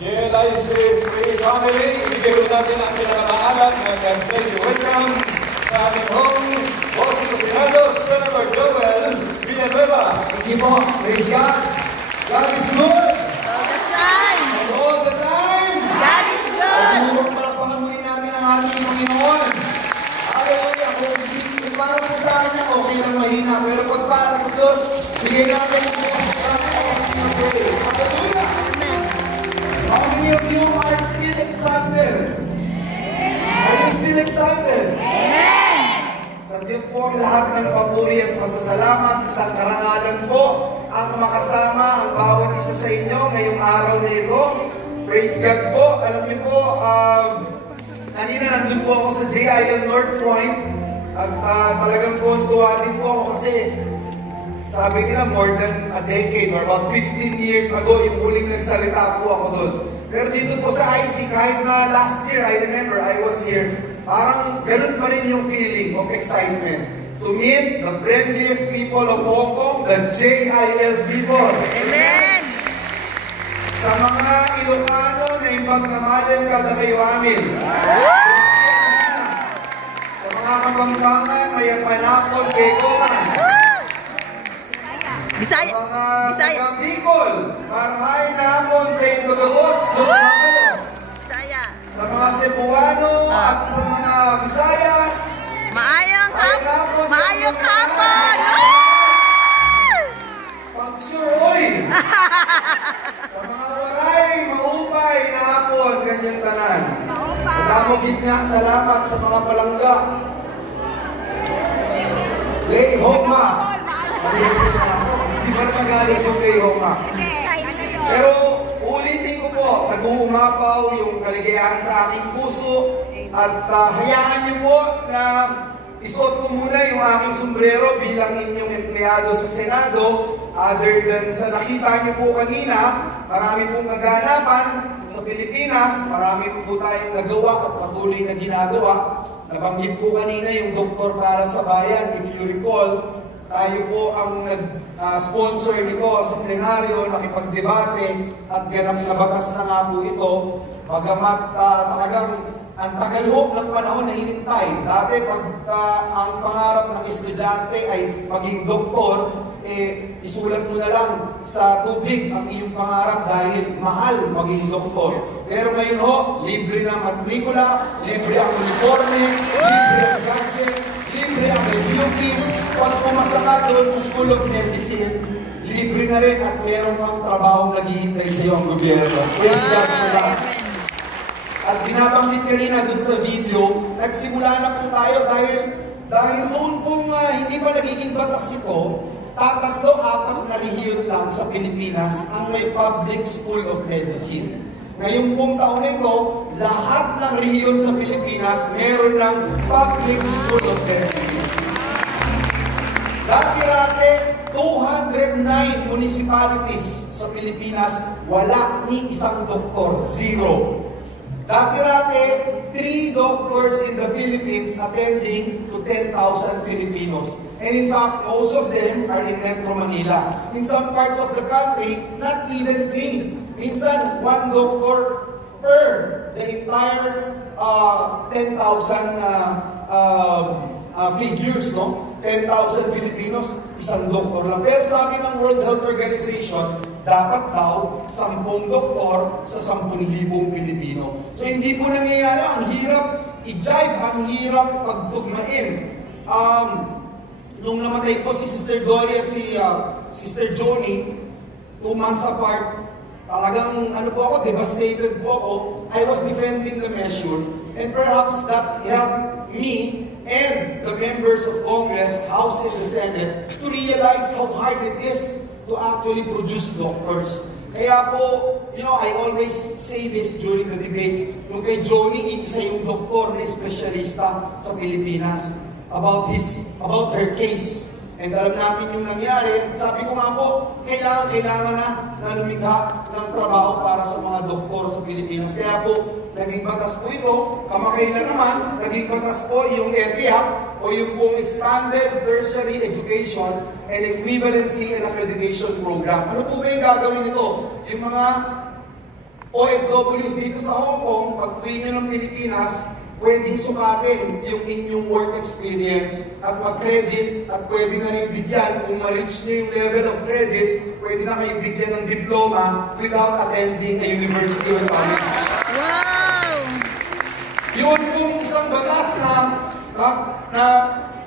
GLIC Free Family, ibigay ko natin ang pinakamahalan na God-bless you. Welcome sa ating home, Boses sa Senado, Senator Joel Villanueva. Thank you po. Praise God. God is good. All the time. And all the time. God is good. Pagmulong palakpakan muli natin ang ating Panginoon. Hallelujah. Kung para po sa akin yan, okay lang mahina. Pero pag para sa Diyos, bigay natin ang bukas sa ating praise. Hallelujah. How many of you are still excited? Are you still excited? Amen. Sa Diyos po ang lahat ng papuri at pasasalamat, isang karangalan po ang makasama ang bawat isa sa inyo ngayong araw na ito. Praise God po. Alam niyo po, kanina nandun po ako sa JIL North Point at talagang tuwa din po ako kasi sabi nila more than a decade or about 15 years ago yung huling nagsalita po ako doon. Pero dito po sa IC, kahit na last year, I remember I was here, parang ganun pa rin yung feeling of excitement. To meet the friendliest people of Hong Kong, the JIL people. Amen. Sa mga Ilocano na ipagkamalan kada kayo amin. Sa mga Kapampangan, may panapon kay Koman. Bisaya. Sa mga Bisaya. taga-Bicol, marhay na hapon sa Indogabos, Diyos Magulos. Bisaya. Sa mga Cebuano at sa mga Visayas, Maayong hapon. Maayong hapon. Pagsuroy. Sa mga Waray, maupay na hapon, kanyang tanan. Matamogit nga, salamat sa mga palangga. Lay Homa. Hindi ba natagalog yung Lay Homa? Pero ulitin ko po, nag-uumapaw yung kaligayahan sa aking puso at hayaan niyo po na isuot ko muna yung aking sombrero bilang inyong empleyado sa Senado. Other than sa nakita niyo po kanina, marami pong kaganapan sa Pilipinas, marami po tayong nagawa at patuloy na ginagawa. Nabanggit po kanina yung Doktor para sa Bayan. If you recall, tayo po ang nag-sponsor nito sa plenaryo, nakipagdebate at ganang nabatas na nga po ito. Bagamat talagang ang tagal ho ng panahon na hinintay. Dati pag ang pangarap ng estudyante ay maging doktor, isulat mo na lang sa tubig ang iyong pangarap dahil mahal maging doktor. Pero ngayon ho, libre na matrikula, libre ang uniforme, libre ang gadget, libre ang reviews. Pag pumasa ka doon sa School of Medicine, libre na rin at meron kang trabahong naghihintay sa iyo ang gobyerno. Praise God for that. At binabanggit kanina doon sa video, nagsimula na po tayo dahil noon pong hindi pa nagiging batas ito, tatlo-apat na rehiyon lang sa Pilipinas ang may public school of medicine. Ngayong pong taon nito, lahat ng rehiyon sa Pilipinas meron ng public school of medicine. Dati-rate, 209 municipalities sa Pilipinas, wala ni isang doktor, zero. Dati-rate, 3 doctors in the Philippines attending to 10,000 Filipinos. And in fact, most of them are in Metro Manila. In some parts of the country, not even 3. Minsan, 1 doctor per the entire 10,000 figures, no? 10,000 Filipinos, isang doktor lang. Pero sabi ng World Health Organization, dapat daw 10 doktor sa 10,000 Pilipino. So hindi po nangyayari. Ang hirap i-jive, ang hirap pagtugmain. Nung namatay po si Sister Dory at si Sister Johnny, 2 months apart, talagang po ako, devastated po ako. I was defending the measure and perhaps that helped me and the members of Congress, House and the Senate to realize how hard it is to actually produce doctors. Kaya po, I always say this during the debates. Nung kay Johnny, isa yung doktor na espesyalista sa Pilipinas about her case. And alam natin yung nangyari. Sabi ko nga po, kailangan na lumikha ng trabaho para sa mga doktor sa Pilipinas. Kaya po, naging batas po ito. Kamakailan naman, naging batas po yung ETIAP o yung pong Expanded Tertiary Education and Equivalency and Accreditation Program. Ano po ba yung gagawin nito? Yung mga OFWs dito sa Hong Kong, pag-uwi nyo ng Pilipinas, pwedeng sukatin yung inyong work experience at mag-credit at pwede na rin bigyan. Kung ma-reach nyo yung level of credit, pwede na kayo bigyan ng diploma without attending a university or college. Wow! Yun kung isang batas na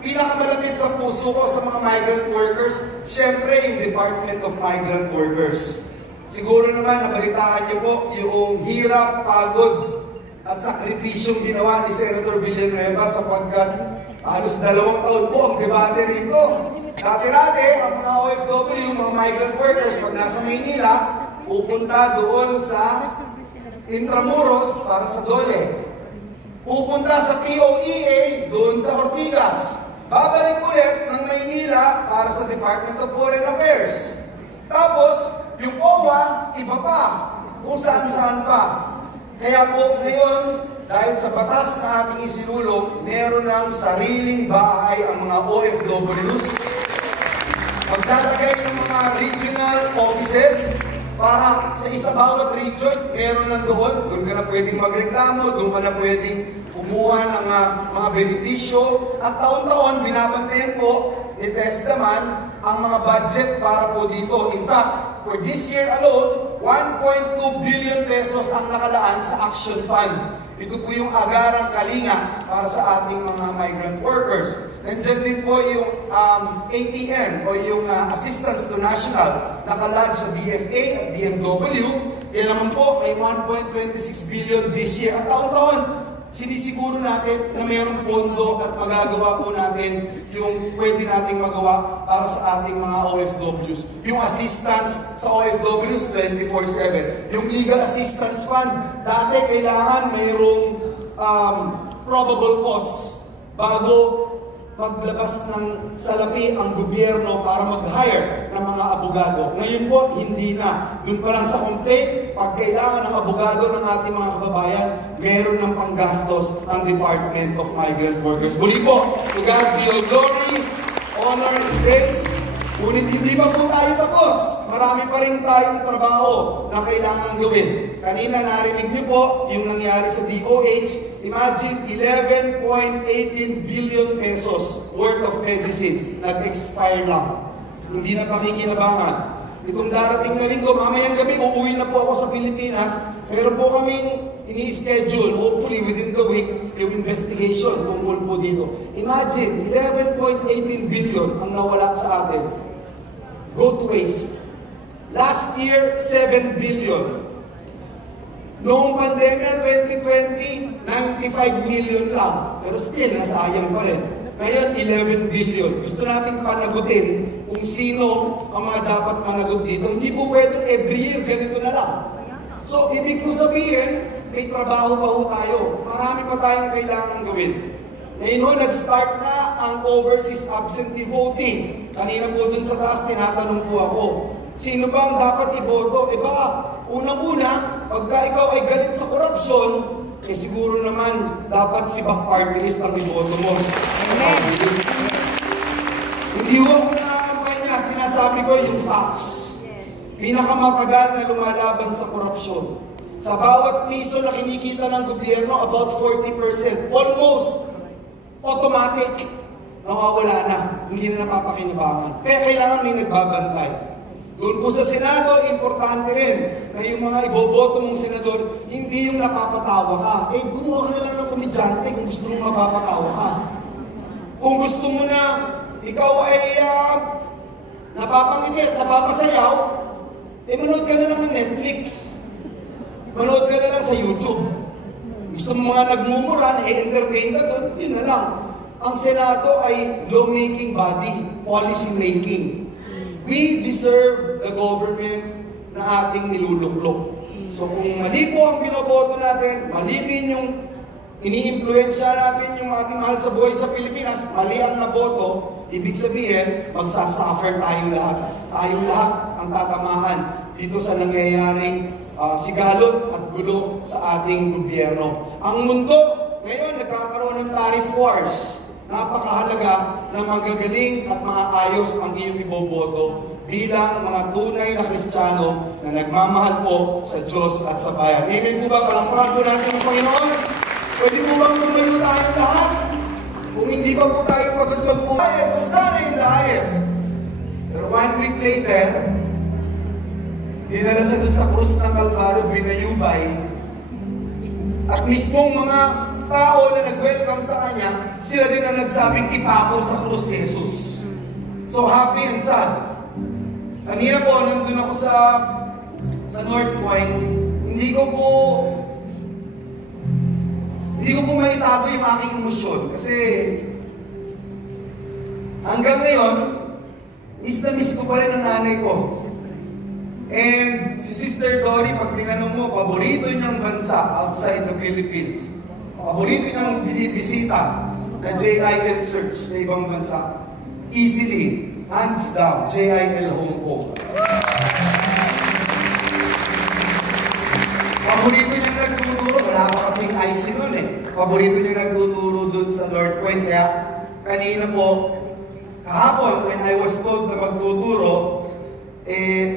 pinakamalapit sa puso ko sa mga migrant workers, syempre yung Department of Migrant Workers. Siguro naman nabalitaan niyo po yung hirap, pagod, at sakripisyong ginawa ni Senator Villanueva sapagkat halos 2 taon po ang debate rito. Dati-dati, ang mga OFW, mga migrant workers, pag nasa Maynila, pupunta doon sa Intramuros para sa Dole. Pupunta sa POEA doon sa Ortigas. Babalik ulit ng Maynila para sa Department of Foreign Affairs. Tapos, yung OWA, iba pa, kung saan-saan pa. Kaya po ngayon, dahil sa batas na ating isinulong, meron ng sariling bahay ang mga OFWs. Maglalagay ng mga regional offices para sa isa bawat region, meron ng doon. Doon ka na pwedeng magreklamo, doon ka na pwedeng kumuha ng mga benepisyo. At taon-taon, binabantayan po ni Tess naman ang mga budget para po dito. In fact, for this year alone, 1.2 billion pesos ang nakalaan sa Action Fund. Ito po yung agarang kalinga para sa ating mga migrant workers. Nandiyan din po yung ATN o yung Assistance to National nakalodge sa DFA at DMW. Yan naman po, may 1.26 billion this year. At taon-taon, sinisiguro natin na mayroong pondo at magagawa po natin yung pwede nating magawa para sa ating mga OFWs. Yung assistance sa OFWs 24/7. Yung legal assistance fund, dati kailangan mayroong probable cause bago maglabas ng salapi ang gobyerno para mag-hire ng mga abogado. Ngayon po, hindi na. Doon pa lang sa complaint, pag kailangan ng abogado ng ating mga kababayan, meron ng panggastos ang Department of Migrant Workers. Muli po, to God be all glory, honor, and praise. Ngunit hindi pa po tayo tapos. Marami pa rin tayong trabaho na kailangan gawin. Kanina narinig niyo po yung nangyari sa DOH. Imagine, 11.18 billion pesos worth of medicines nag-expire lang. Hindi na pakikinabangan. Itong darating na linggo, mamayang gabi, uuwi na po ako sa Pilipinas. Meron po kaming ini-schedule, hopefully within the week, yung investigation tungkol po dito. Imagine, 11.18 billion ang nawala sa atin. Go to waste. Last year, 7 billion. Noong pandemya 2020, 95 million lang. Pero still, nasayang pa rin. Ngayon, 11 billion. Gusto nating panagutin kung sino ang mga dapat managot dito. Hindi po pwedeng every year, ganito na lang. So, ibig ko sabihin, may trabaho pa ho tayo. Marami pa tayong kailangan gawin. Ngayon, nag-start na ang overseas absentee voting. Kanina po dun sa taas, tinatanong po ako, sino ba ang dapat iboto? E baka, unang-una, pagka ikaw ay galit sa korupsyon, eh siguro naman, dapat si back party list ang iboto mo. Hindi ko nakakampay niya, sinasabi ko yung facts. Pinakamatagal na lumalaban sa korupsyon. Sa bawat piso na kinikita ng gobyerno, about 40%, almost automatic, nawawala na, hindi na napapakinabangan. Kaya kailangan may nagbabantay. Doon po sa Senado, importante rin na yung mga iboboto mong senador, hindi yung napapatawa ka. Eh, gumawa ka na lang ng komedyante kung gusto mong mapapatawa ka. Kung gusto mo na ikaw ay napapangiti at napapasayaw, eh manood ka na lang ng Netflix. Manood ka na lang sa YouTube. Gusto mo mga nagmumura, entertain ka doon, yun na lang. Ang Senado ay lawmaking body, policy making. We deserve the government na ating niluluklok. So kung mali po ang binoboto natin, mali din yung ini-influensya natin yung ating mahal sa buhay sa Pilipinas, mali ang naboto, ibig sabihin, magsasuffer tayong lahat. Tayong lahat ang tatamaan dito sa nangyayaring sigalot at gulo sa ating gobyerno. Ang mundo ngayon nagkakaroon ng tariff wars. napakahalaga na magagaling at maayos ang iyong iboboto bilang mga tunay na Kristiyano na nagmamahal po sa Diyos at sa bayan. Amen po ba? Palakpakan po natin ang Panginoon. Pwede po bang tumayo tayo lahat? Kung hindi pa po tayo pagod po. Kung sana yung dahil. Pero 1 week later, dinala siya dun sa krus ng Kalbaryo, binayubay. At mismong mga tao na nag-welcome sa kanya, sila din ang nagsabing ipako sa krus si Jesus. So happy and sad. Kanina po, nandun ako sa North Point, hindi ko po maitago yung aking emosyon. Kasi hanggang ngayon, miss na miss ko pa rin ang nanay ko. And si Sister Dory, pag tinanong mo, paborito niyang bansa outside the Philippines, paborito niyang binibisita na JIL Church na ibang bansa, easily, hands down, JIL Hong Kong. Paborito niyang nagtuturo, wala pa kasing IC nun eh. Paborito niyang nagtuturo dun sa North Point. Kaya kanina po, kahapon, when I was told na magtuturo,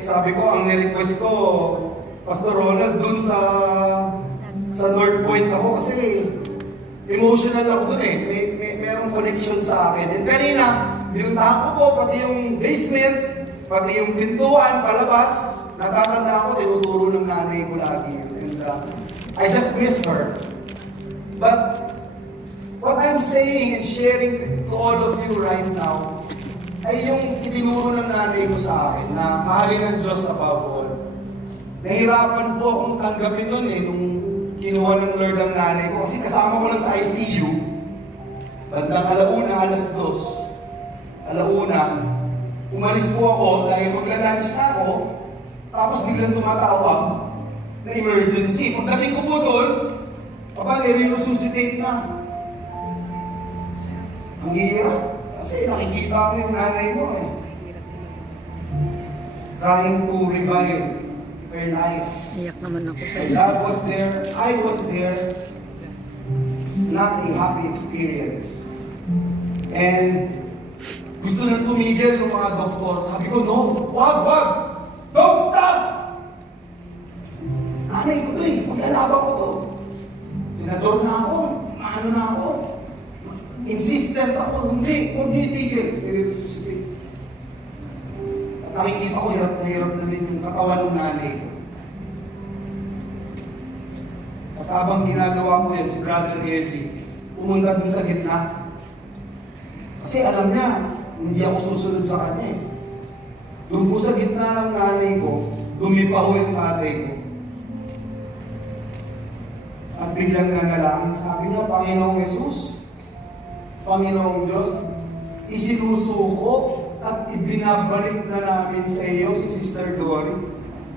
sabi ko, ang nirequest ko, Pastor Ronald, dun sa North Point ako kasi emotional ako dun eh. Merong connection sa akin. And kanina, pinuntahan ko po, pati yung basement, pati yung pintuan, palabas, natatanda ako, tinuturo ng nanay ko lagi. And I just miss her. But what I'm saying and sharing to all of you right now, ay yung itinuro ng nanay ko sa akin na mahalin ng Diyos above all. Nahirapan po akong tanggapin nun eh, nung kinuha ng Lord ang nanay ko. Kasi kasama ko lang sa ICU, bandang alauna, alas 2, alauna, umalis po ako dahil magla-lunch na ako, tapos biglang tumatawag na emergency. Pagdating ko po doon, nire-resuscitate na. Ang hirap. Kasi nakikita mo yung nanay mo eh. Trying to revive her life. Iyak naman ako. My dad was there, I was there. It's not a happy experience. And gusto nang tumigil ng mga doktor. Sabi ko, no, wag! Don't stop! Nanay ko to eh, maglalaban ko to. Tinador na ako, maano na ako. Insistent ako, hindi, huwag niyo itigil. I-resuscitate. At nakikita ko, hirap na din yung katawan ng nanay ko. At habang ginagawa ko yan, si Brother Eddie, pumunta dun sa gitna. Kasi alam niya, hindi ako susunod sa kanya eh. Doon po sa gitna ng nanay ko, dumipaho yung tatay ko. At biglang nanalangin, sabi niya, Panginoong Jesus, Panginoong Diyos, isinusuko at ibinabalik na namin sa iyo si Sister Dory.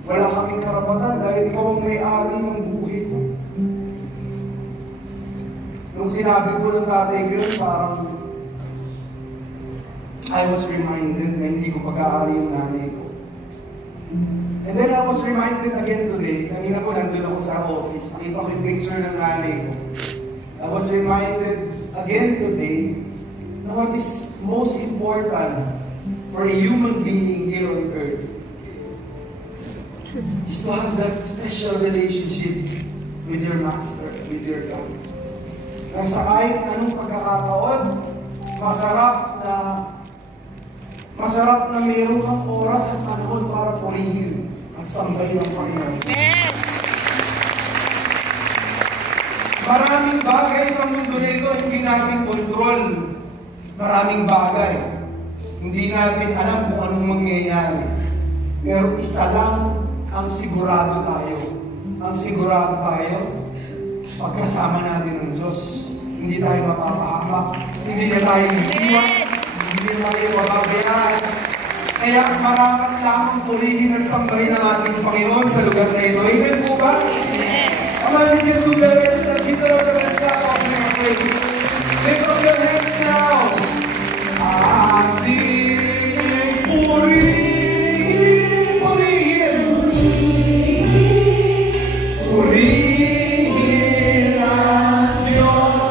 Wala kaming karapatan dahil ikaw ang may-ari ng buhay ko. Nung sinabi ko ng tatay ko yun, parang I was reminded na hindi ko pag-aari yung nanay ko. And then I was reminded again today, kanina po nandun ako sa office, nakita ko yung picture ng nanay ko. I was reminded again today na what is most important for a human being here on earth is to have that special relationship with your Master, with your God. Nasa kahit anong pagkakataon, masarap na mayroon kang oras at panahon para purihin at sambahin ang Panginoon. Yes! Maraming bagay sa mundo nito hindi natin kontrol. Maraming bagay. Hindi natin alam kung anong mangyayari. Pero isa lang ang sigurado tayo. Ang sigurado tayo, pagkasama natin ng Diyos. Hindi tayo mapapahamak. Hindi na tayo iiwan. Hindi na tayo mababayaan. Kaya marapat lamang purihin at sambahin ng ating Panginoon sa lugar na ito. Amen po ba? Amen, we can do better than give the Lord the best clap of your praise. Lift up your hands now. Ating purihin, purihin ang Diyos.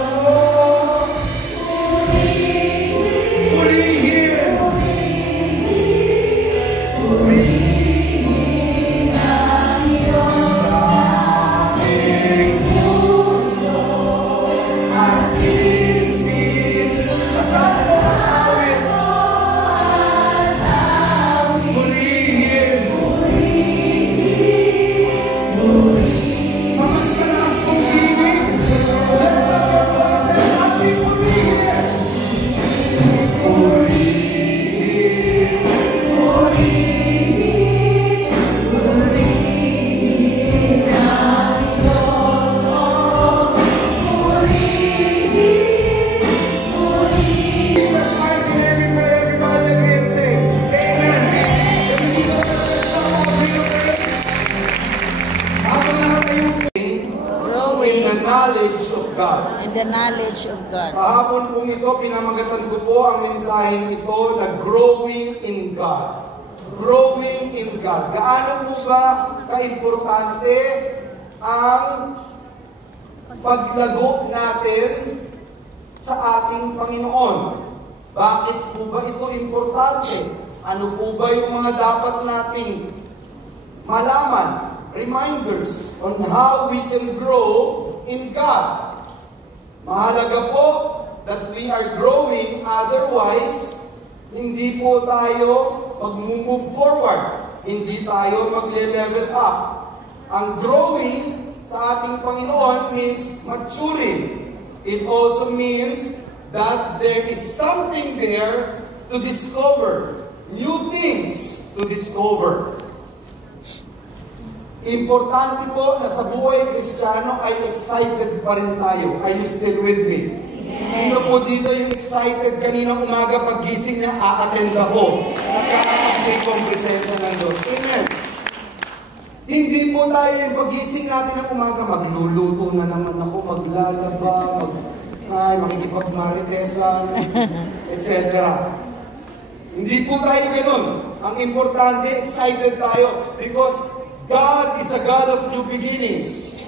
God. In the knowledge of God. Sa hapon pong ito, pinamagatan ko po ang mensaheng ito na growing in God. Growing in God. Gaano po ba kaimportante ang paglago natin sa ating Panginoon? Bakit po ba ito importante? Ano po ba yung mga dapat nating malaman? Reminders on how we can grow in God. Mahalaga po that we are growing, otherwise, hindi po tayo mag-move forward. Hindi tayo magle-level up. Ang growing sa ating Panginoon means maturing. It also means that there is something there to discover. New things to discover. Importante po na sa buhay Kristiyano ay excited pa rin tayo. Are you still with me? Sino po dito yung excited kaninang umaga paggising niya, a-attend ako? Nagkakapag-pray kong presensya ng Diyos. Amen. Hindi po tayo yung paggising natin ng umaga, magluluto na naman ako, maglalaba, makikipagmaritesan, etc. Hindi po tayo ganun. Ang importante, excited tayo because God is a God of new beginnings,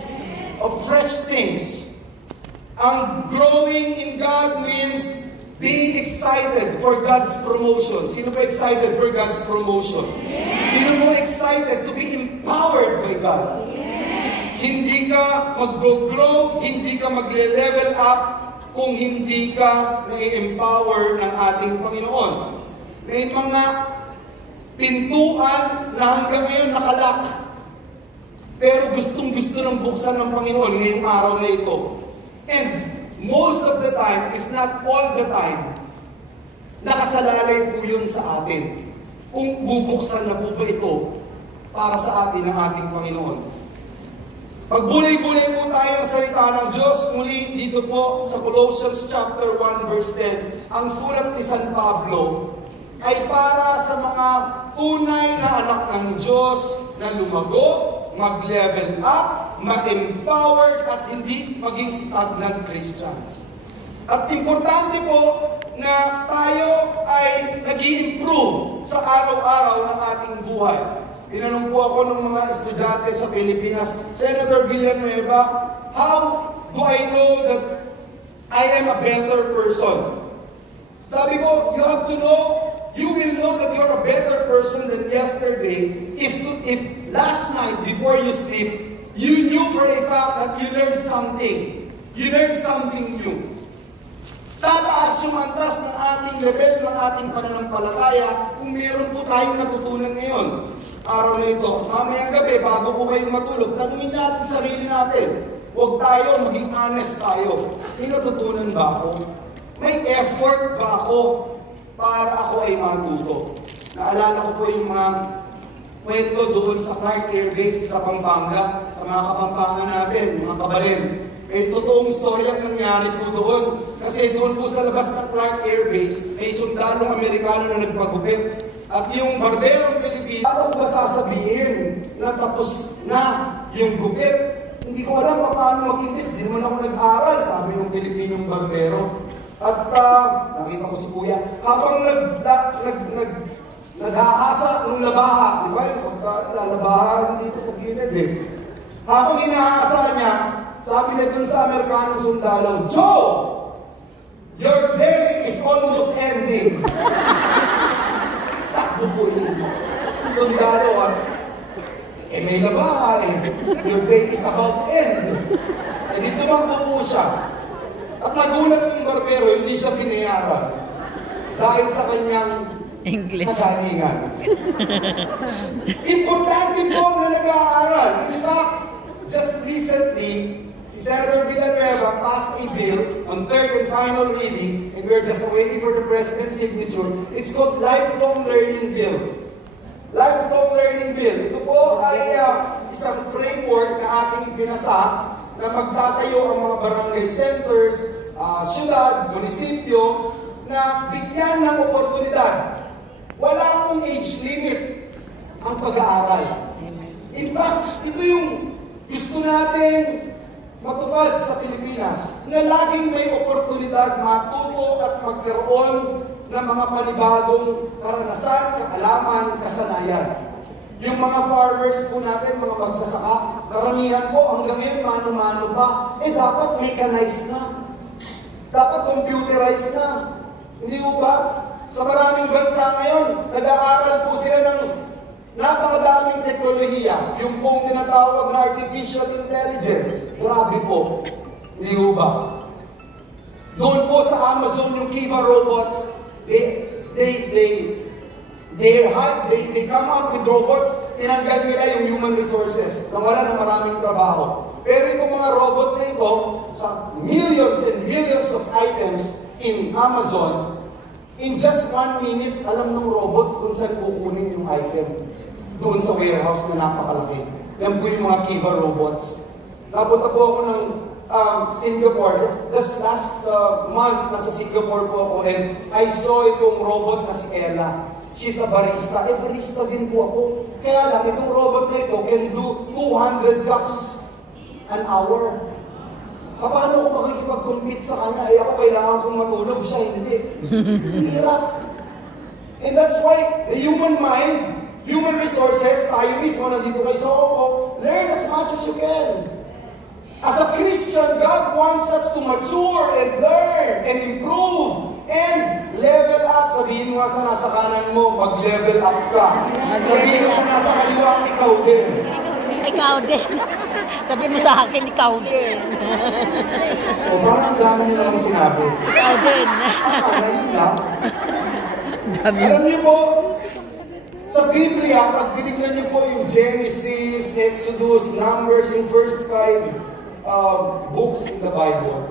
of fresh things. Ang growing in God means being excited for God's promotion. Sino ba excited for God's promotion? Sino mo excited to be empowered by God? Hindi ka mag-grow, hindi ka magle-level up kung hindi ka na-empower ng ating Panginoon. May mga pintuan na hanggang ngayon nakalak. Pero gustong-gusto ng buksan ng Panginoon ngayong araw na ito. And most of the time, if not all the time, nakasalalay po yun sa atin. Kung bubuksan na po ba ito para sa atin ng ating Panginoon. Pagbulay-bulay po tayo ng salita ng Diyos, muli dito po sa Colossians chapter 1 verse 10, ang sulat ni San Pablo ay para sa mga tunay na anak ng Diyos na lumago, mag-level up, mag-empowered at hindi maging stagnant Christians. At importante po na tayo ay nag-i-improve sa araw-araw ng ating buhay. Tinanong po ako ng mga estudyante sa Pilipinas, Senator Villanueva, how do I know that I am a better person? Sabi ko, you have to know, you will know that you're a better person than yesterday if last night before you sleep, you knew for a fact that you learned something. You learned something new. Tataas yung antas ng ating level, ng ating pananampalataya kung meron po tayong natutunan ngayon. Araw na ito, mamayang gabi, bago po kayong matulog, tanungin natin sarili natin. Huwag tayo, maging honest tayo. May natutunan ba ako? May effort ba ako para ako ay matuto? Naalala ko po yung mga kwento doon sa Clark Air Base sa Pampanga, sa mga kapampangan natin, mga kabalin. Totoong istorya ang nangyari po doon. Kasi doon po sa labas ng Clark Air Base, may sundalong Amerikano na nagpagupit. At yung barberong Pilipino, ano ba sasabihin na tapos na yung gupit? Hindi ko alam paano mag-English, di naman ako nag-aral, sabi ng Pilipinong barbero. At nakita ko si Kuya, habang naghahasa ng labaha, di ba? Yung lalabahan dito sa gilid eh. Habang hinahasa niya, sabi niya dun sa Amerikanong sundalo, Joe! Your day is almost ending. Takbo po yun. Sundalo at may labaha eh. Your day is about to end. E di tumakbo po siya. At nagulat yung barbero, hindi siya binayaran. Dahil sa kanyang English. kagalingan. Importante po na nag-aaral. In fact, just recently, si Senator Villanueva passed a bill on third and final reading, and we're just waiting for the President's signature. It's called Lifelong Learning Bill. Lifelong Learning Bill. Ito po ay isang framework na ating ipinasa na magtatayo ang mga barangay centers, syudad, munisipyo, na bigyan ng oportunidad. Wala pong age limit ang pag-aaral. In fact, ito yung gusto natin matupad sa Pilipinas na laging may oportunidad matuto at magkaroon ng mga panibagong karanasan, kaalaman, kasanayan. Yung mga farmers po natin, mga magsasaka, karamihan po hanggang ngayon mano-mano pa, dapat mechanized na. Dapat computerized na. Hindi po ba? Sa maraming bansa ngayon, nag-aaral po sila ng napakadaming teknolohiya. Yung pong tinatawag na artificial intelligence. Grabe po. Hindi po ba? Doon po sa Amazon, yung Kiva robots, they come up with robots, tinanggal nila yung human resources, nawala ng maraming trabaho. Pero itong mga robot na ito, sa millions and millions of items in Amazon, in just 1 minute, alam ng robot kung saan kukunin yung item doon sa warehouse na napakalaki. Yan po yung mga Kiva robots. Napunta po ako ng Singapore. Just last month, nasa Singapore po ako, and I saw itong robot na si Ella. She's a barista. Barista din po ako. Kaya lang, itong robot na ito can do 200 cups an hour. Paano ko makikipag-compete sa kanya? Ako kailangan kong matulog, siya hindi. Hirap. And that's why the human mind, human resources, tayo mismo nandito kayo sa Opo, learn as much as you can. As a Christian, God wants us to mature and learn and improve and level up. Sabihin mo nga sa nasa kanan mo, mag-level up ka. Sabihin mo sa nasa kaliwa, ikaw din. Ikaw din. Sabihin mo sa akin, ikaw din. O parang ang dami nyo nalang sinabi. Ikaw din. Ngayon lang. Alam niyo po, sa Biblia, pag tinignan niyo po yung Genesis, Exodus, Numbers, yung first 5 books in the Bible.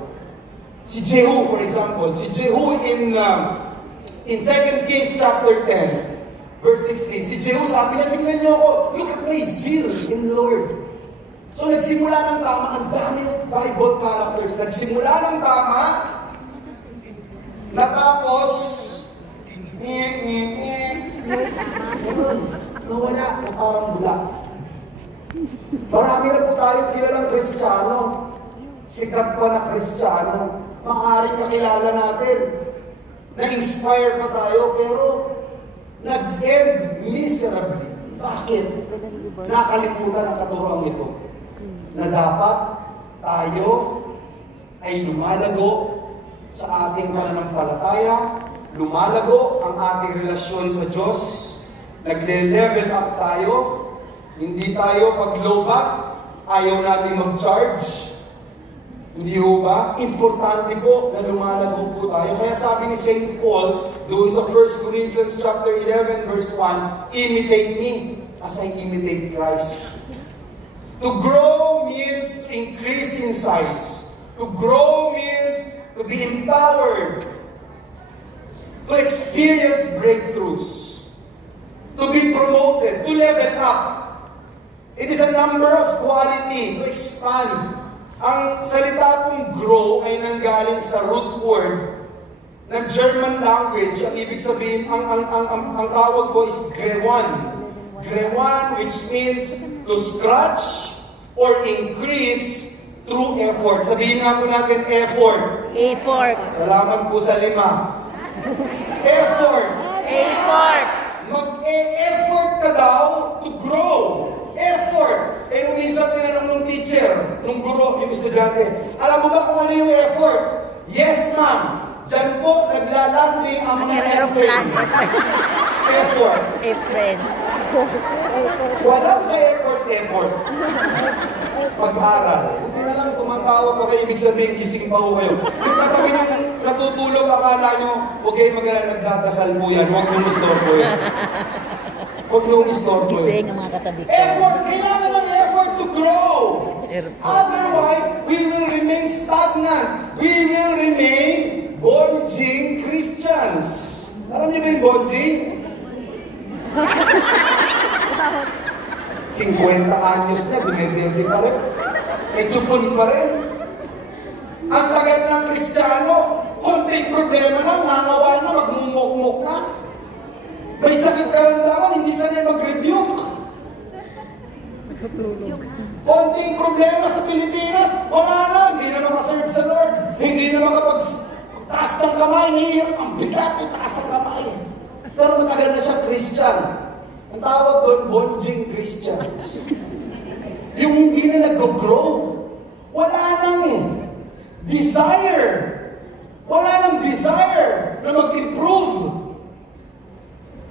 Si Jehu, for example, si Jehu in 2 Kings chapter 10, verse 16, si Jehu sabi niya, tingnan niyo ako, look at my zeal in the Lord. So nagsimula ng tama, ang dami yung Bible characters, nagsimula ng tama, natapos, nawala, na parang bula. Marami na po tayong kilalang Kristiyano. Sikat pa na Kristiyano. Maaaring kakilala natin. Na-inspire pa tayo, pero nag-end miserably. Bakit? Nakalimutan ang katuroang ito. Na dapat tayo ay lumalago sa ating pananampalataya, lumalago ang ating relasyon sa Diyos, nagle-level up tayo. Hindi tayo pag low back, ayaw natin mag-charge. Hindi ho ba? Importante po na lumalago po tayo. Kaya sabi ni St. Paul, doon sa 1 Corinthians chapter 11, verse 1, imitate me as I imitate Christ. To grow means to increase in size. To grow means to be empowered. To experience breakthroughs. To be promoted. To level up. It is a number of quality to expand. Ang salita pong grow ay nanggaling sa root word ng German language. Ang ibig sabihin, ang tawag ko is grewan. Grewan, which means to scratch or increase through effort. Sabihin nga po natin effort. Effort. Salamat po sa 5. Effort. Effort. Mag-e-effort ka daw to grow. Effort. Nung minsan tinanong ng teacher, nung guro, yung estudyante, alam mo ba kung ano yung effort? Yes, ma'am. Diyan po naglalandi ang mga effort. Effort. Effort. Walang ka-effort. Mag-aral. Buti na lang tumatawa pa kayo, ibig sabihin, gising pa ho kayo. Yung katabi ng natutulog, akala nyo, huwag kayo mag-alala, nagdadasal po yan, huwag nyo istorbo yan. Huwag nyo istorbo yan. Gising ang mga katabi ko. Effort! Kailangan ng effort to grow! Otherwise, we will remain stagnant. We will remain bonjing Christians. Alam niyo ba yung bonjing? 50 anyos na, dumedede pa rin. Echupon pa rin. Ang tagal ng Kristiyano, konting problema na, nangawa na, magmumok-mok na. May sakit karamdaman, hindi sanay mag-rebuke. Konting problema sa Pilipinas, wala na, hindi na makaserve sa Lord. Hindi na makapag-taas ng kamay, nahihirap ang bigat, itaas ang kamay. Pero matagal na siya Christian. Ang tawag doon, bonjing Christians. Yung hindi na nag-grow. Wala nang desire. Wala nang desire na mag-improve.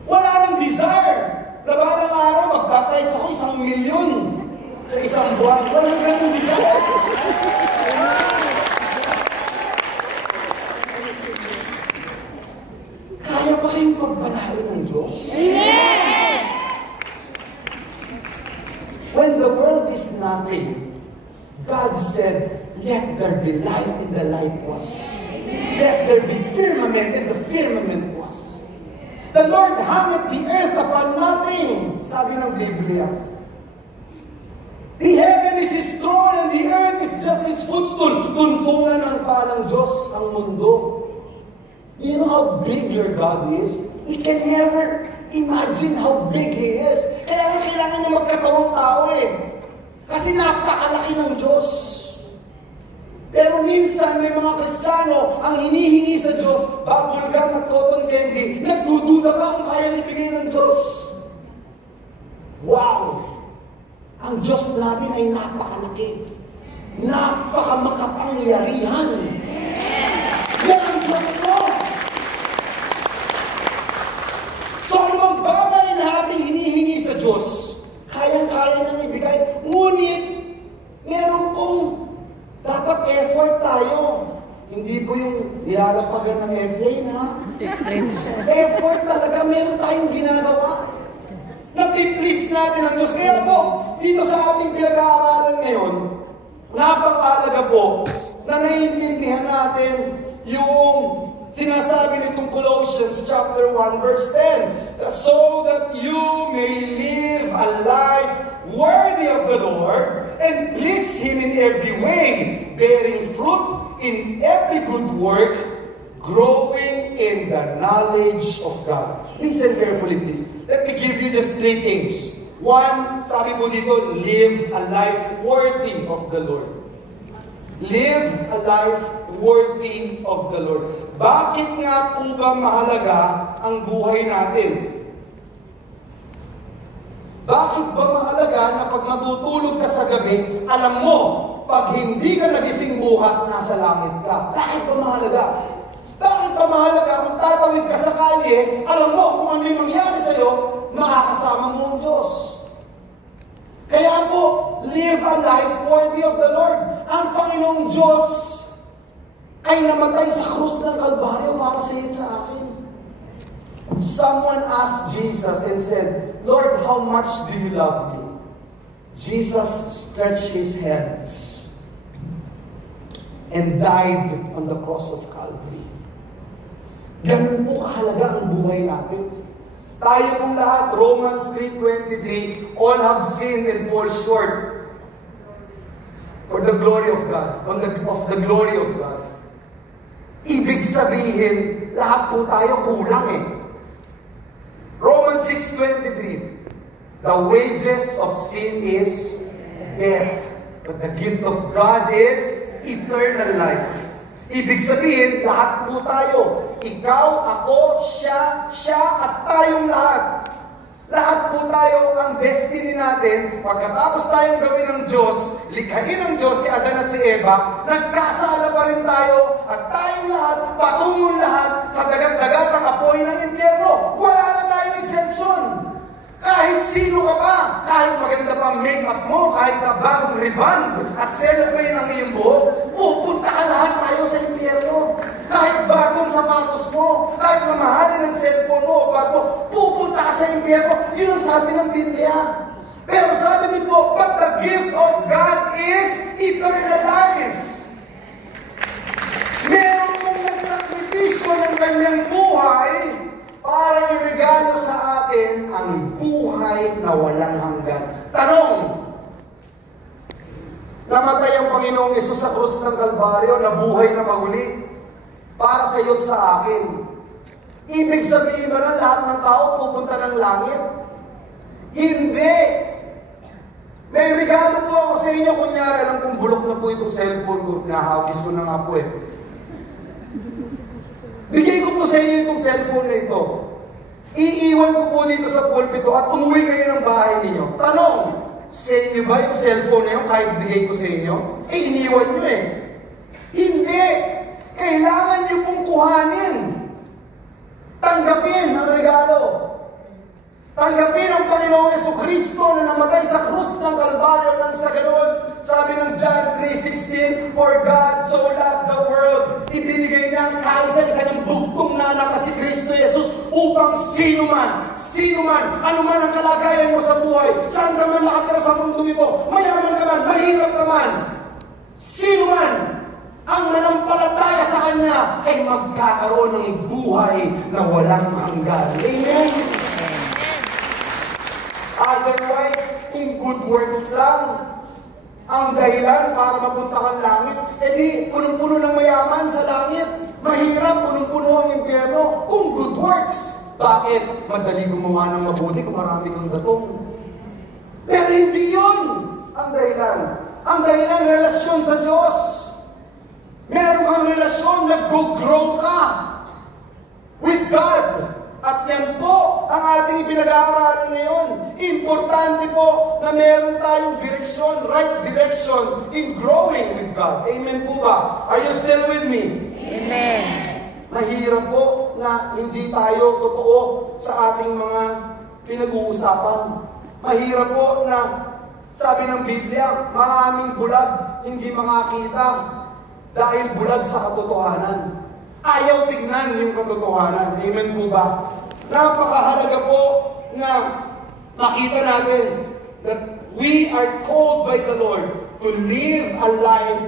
Wala nang desire. Laban ng araw, magtatays ako 1 milyon sa isang buwan. Wala nang ganun desire. Kaya pa kayong pagpalain ng Diyos? Amen! When the world is nothing, God said, let there be light, and the light was. Let there be firmament, and the firmament was. The Lord hangeth the earth upon nothing, sabi ng Biblia. The heaven is His throne, and the earth is just His footstool. Tuntungan ng parang Diyos ang mundo. You know how big your God is? We can never imagine how big He is. Kaya kailangan niya magkatawang tao eh. Kasi napakalaki ng Diyos. Pero minsan may mga Kristiyano ang hinihingi sa Diyos, bubble gum at cotton candy, nagdududa pa kung kaya ibigay ng Diyos. Wow! Ang Diyos natin ay napakalaki. Napakamakapangyarihan. Yan ang Diyos mo. So anumang bagay na ating hinihingi sa Diyos, kayang-kaya nang ibigay. Ngunit, meron pong dapat effort tayo. Hindi po yung nilalapagan ng F-lane, ha? Effort talaga, meron tayong ginagawa. Napiplease natin ang Diyos. Kaya po, dito sa ating pinag-aaralan ngayon, napakahalaga po na naiintindihan natin yung sinasabi nitong Colossians chapter 1 verse 10, so that you may live a life worthy of the Lord and please Him in every way, bearing fruit in every good work, growing in the knowledge of God. Listen carefully, please. Let me give you just 3 things. 1, sabi po dito, live a life worthy of the Lord. Live a life worthy of the Lord. Bakit nga po ba mahalaga ang buhay natin? Bakit ba mahalaga na pag matutulog ka sa gabi, alam mo, pag hindi ka nagising bukas, nasa langit ka? Bakit ba mahalaga? Bakit ba mahalaga kung tatawid ka sa kalye, alam mo kung ano yung mangyari sa'yo, makakasama mo ang Diyos? Kaya po, live a life worthy of the Lord. Ang Panginoong Diyos ay namatay sa krus ng Kalbaryo para sa iyo at sa akin. Someone asked Jesus and said, Lord, how much do you love me? Jesus stretched His hands and died on the cross of Calvary. Ganun po kahalaga ang buhay natin. Tayo pong lahat, Romans 3:23, all have sinned and fall short for the glory of God, of the glory of God. Ibig sabihin, lahat po tayo kulang eh. Romans 6:23, the wages of sin is death, but the gift of God is eternal life. Ibig sabihin, lahat po tayo. Ikaw, ako, siya, at tayong lahat. Lahat po tayo, ang destiny natin, pagkatapos tayong gawin ng Diyos, likhain ng Diyos si Adan at si Eva, nagkasala pa rin tayo, at tayong lahat, patungong lahat, sa dagat-dagat ang apoy ng impyerno. Wala na tayong exemption. Kahit sino ka pa, kahit maganda pa make-up mo, kahit na bagong riband at celebrate ang iyong buhok, pupunta ka lahat tayo sa impyerno. Kahit bagong sapatos mo, kahit mamahalin ng cellphone mo o bago, pupunta ka sa impyerno. Yun ang sabi ng Biblia. Pero sabi din po, but the gift of God is eternal life. Meron mong nagsakripisyo ng kanyang buhay para iregalo sa atin ang buhay na walang hanggan. Tanong, namatay ang Panginoong Yesus sa krus ng Kalbaryo, nabuhay na maguli para sa iyo at sa akin. Ibig sabihin ba na lahat ng tao pupunta ng langit? Hindi! May regalo po ako sa inyo. Kunyari, alam kong bulok na po itong cellphone ko. Nahagis ko na nga po eh. Bigay ko po sa inyo itong cellphone na ito. Iiwan ko po dito sa pulpito at umuwi kayo ng bahay ninyo. Tanong, sa inyo ba yung cellphone na yun kahit bigay ko sa inyo? Eh, iniwan nyo eh. Hindi. Kailangan nyo pong kuhanin. Tanggapin ang regalo. Tanggapin ang Panginoong Jesucristo na namatay sa krus ng Kalbaryo nang sa ganoon. Sabi ng John 3:16, For God so loved the world, ibinigay niya ang kaisa-isa ng bugtong na anak na si Kristo Jesus upang sino man, anuman ang kalagayan mo sa buhay, saan ka man nakatira sa mundo ito, mayaman ka man, mahirap ka man, sino man, ang manampalataya sa Kanya ay magkakaroon ng buhay na walang hanggan. Amen? Otherwise, kung good works lang ang dahilan para mapunta kang langit, edi punong-puno ng mayaman sa langit. Mahirap, punong-puno ang impyerno kung good works. Bakit? Madali gumawa ng mabuti kung marami kang datong. Pero hindi yun ang dahilan. Ang dahilan, relasyon sa Diyos. Meron kang relasyon, nag-grow ka with God. At yan po ang ating ipinag-aaralan ngayon. Importante po na meron tayong direksyon, right direction in growing with God. Amen po ba? Are you still with me? Amen. Mahirap po na hindi tayo totoo sa ating mga pinag-uusapan. Mahirap po na sabi ng Biblia, maraming bulag hindi makakita dahil bulag sa katotohanan. Ayaw tignan yung katotohanan. Amen po ba? Napakahalaga po na makita natin that we are called by the Lord to live a life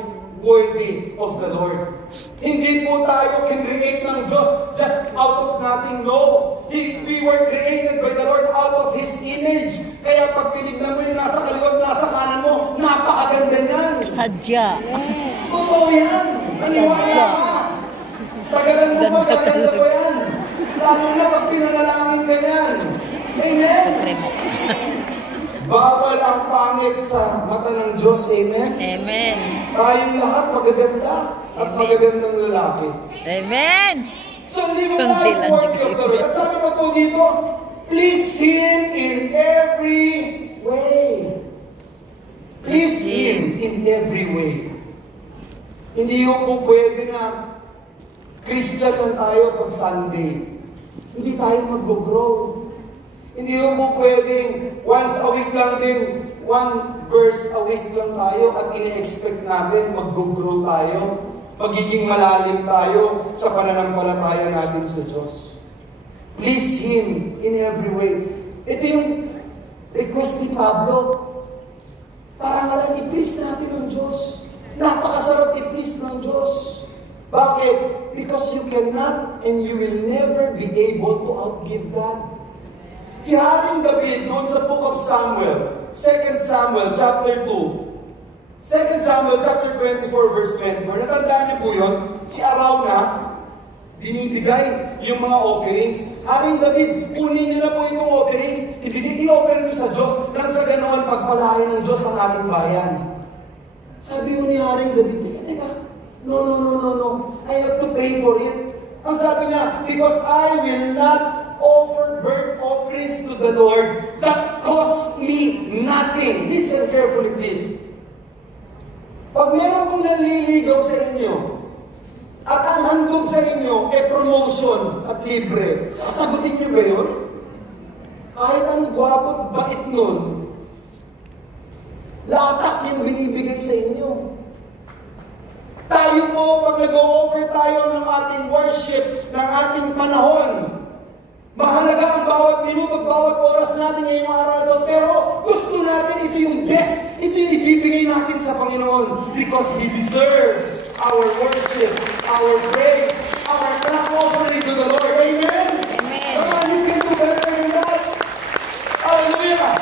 worthy of the Lord. Hindi po tayo kinreate ng Diyos just out of nothing. No. We were created by the Lord out of His image. Kaya pag tinignan mo yung nasa kaliwat, nasa kanan mo, napakaganda niyan. Sadya. Totoo yan. Maniwala ka. Tagalan mo ba, gaganda ko yan. Lalo na pag pinanalangin ka yan. Amen? Bawal ang pangit sa mata ng Diyos. Amen? Amen. Tayong lahat magaganda at magagandang lalaki. Amen. So, live a life worthy of the Lord. At sabi pa po dito, please Him in every way. Please Him in every way. Hindi po pwede na Christian lang tayo pag Sunday. Hindi tayo mag-grow. Hindi po pwedeng once a week lang din, one verse a week lang tayo at ine-expect natin mag-grow tayo. Magiging malalim tayo sa pananampalataya natin sa Diyos. Please Him in every way. Ito yung request ni Pablo. Para nga lang i-please natin ang Diyos. Napakasarap i-please ng Diyos. Bakit? Because you cannot and you will never be able to outgive God. Si Haring David noon sa Book of Samuel, 2 Samuel chapter 2, 2 Samuel chapter 24 verse 24, natandaan niyo po yun? Si Arauna, binibigay yung mga offerings. Haring David, kunin niyo na po itong offerings, i-offer niyo sa Diyos, nang sa ganoon pagpalain ng Diyos ang ating bayan. Sabi yun ni Haring David, teka, no. I have to pay for it. Ang sabi niya, because I will not offer burnt offerings to the Lord that cost me nothing. Listen carefully, please. Pag meron kong nanliligaw sa inyo, at ang handog sa inyo ay promotion at libre, sasagutin niyo ba yun? Kahit ang gwapo't bait nun, latak yung binibigay sa inyo. Tayo po, pag nag-o-offer tayo ng ating worship, ng ating panahon, mahalaga ang bawat minuto at bawat oras natin ngayong araw na ito, pero gusto natin ito yung best, ito yung ibibigay natin sa Panginoon because He deserves our worship, our praise, our thank offering to the Lord. Amen? Amen. Come on, you can do better than that. Hallelujah!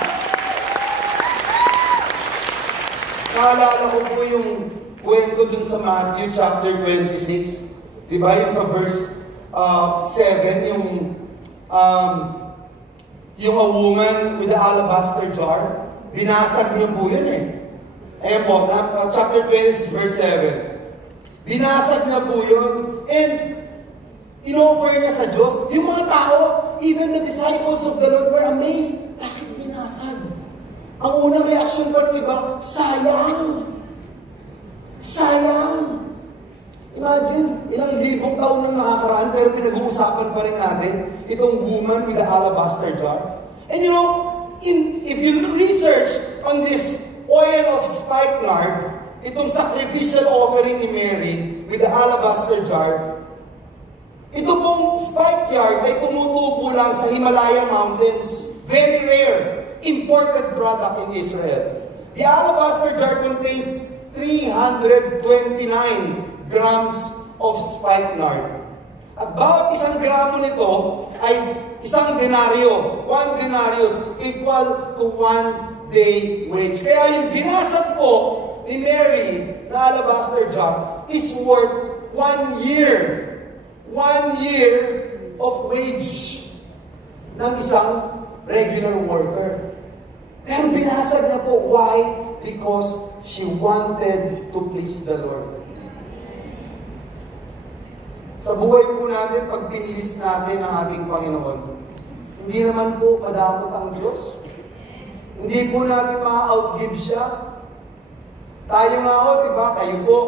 Naalala ko po yung kwento dun sa Matthew chapter 26. Diba? Yung sa verse 7, yung a woman with the alabaster jar. binasag niyo po yun eh. Ayan po, chapter 26 verse 7. Binasag niya po yun. And in-offer niya sa Diyos. Yung mga tao, even the disciples of the Lord were amazed. Bakit binasag? Ang unang reaction pa ng iba, sayang. Sayang. Imagine, ilang libong taon nang nakakaraan, pero pinag-uusapan pa rin natin itong woman with the alabaster jar. And you know, if you research on this oil of spikenard, itong sacrificial offering ni Mary with the alabaster jar, ito pong spikenard ay tumutubo lang sa Himalaya Mountains. Very rare, imported product in Israel. The alabaster jar contains 329 grams of spikenard. At bawat isang gramo nito ay isang denaryo. 1 denarius equal to 1 day wage. Kaya yung binasag po ni Mary na alabaster jar is worth 1 year. 1 year of wage ng isang regular worker. Pero binasag niya po. Why? Because she wanted to please the Lord. Sa buhay po natin, pag pinilis natin ang ating Panginoon, hindi naman po madamot ang Diyos. Hindi po natin ma-outgive siya. Tayo nga ho, diba? Kayo po,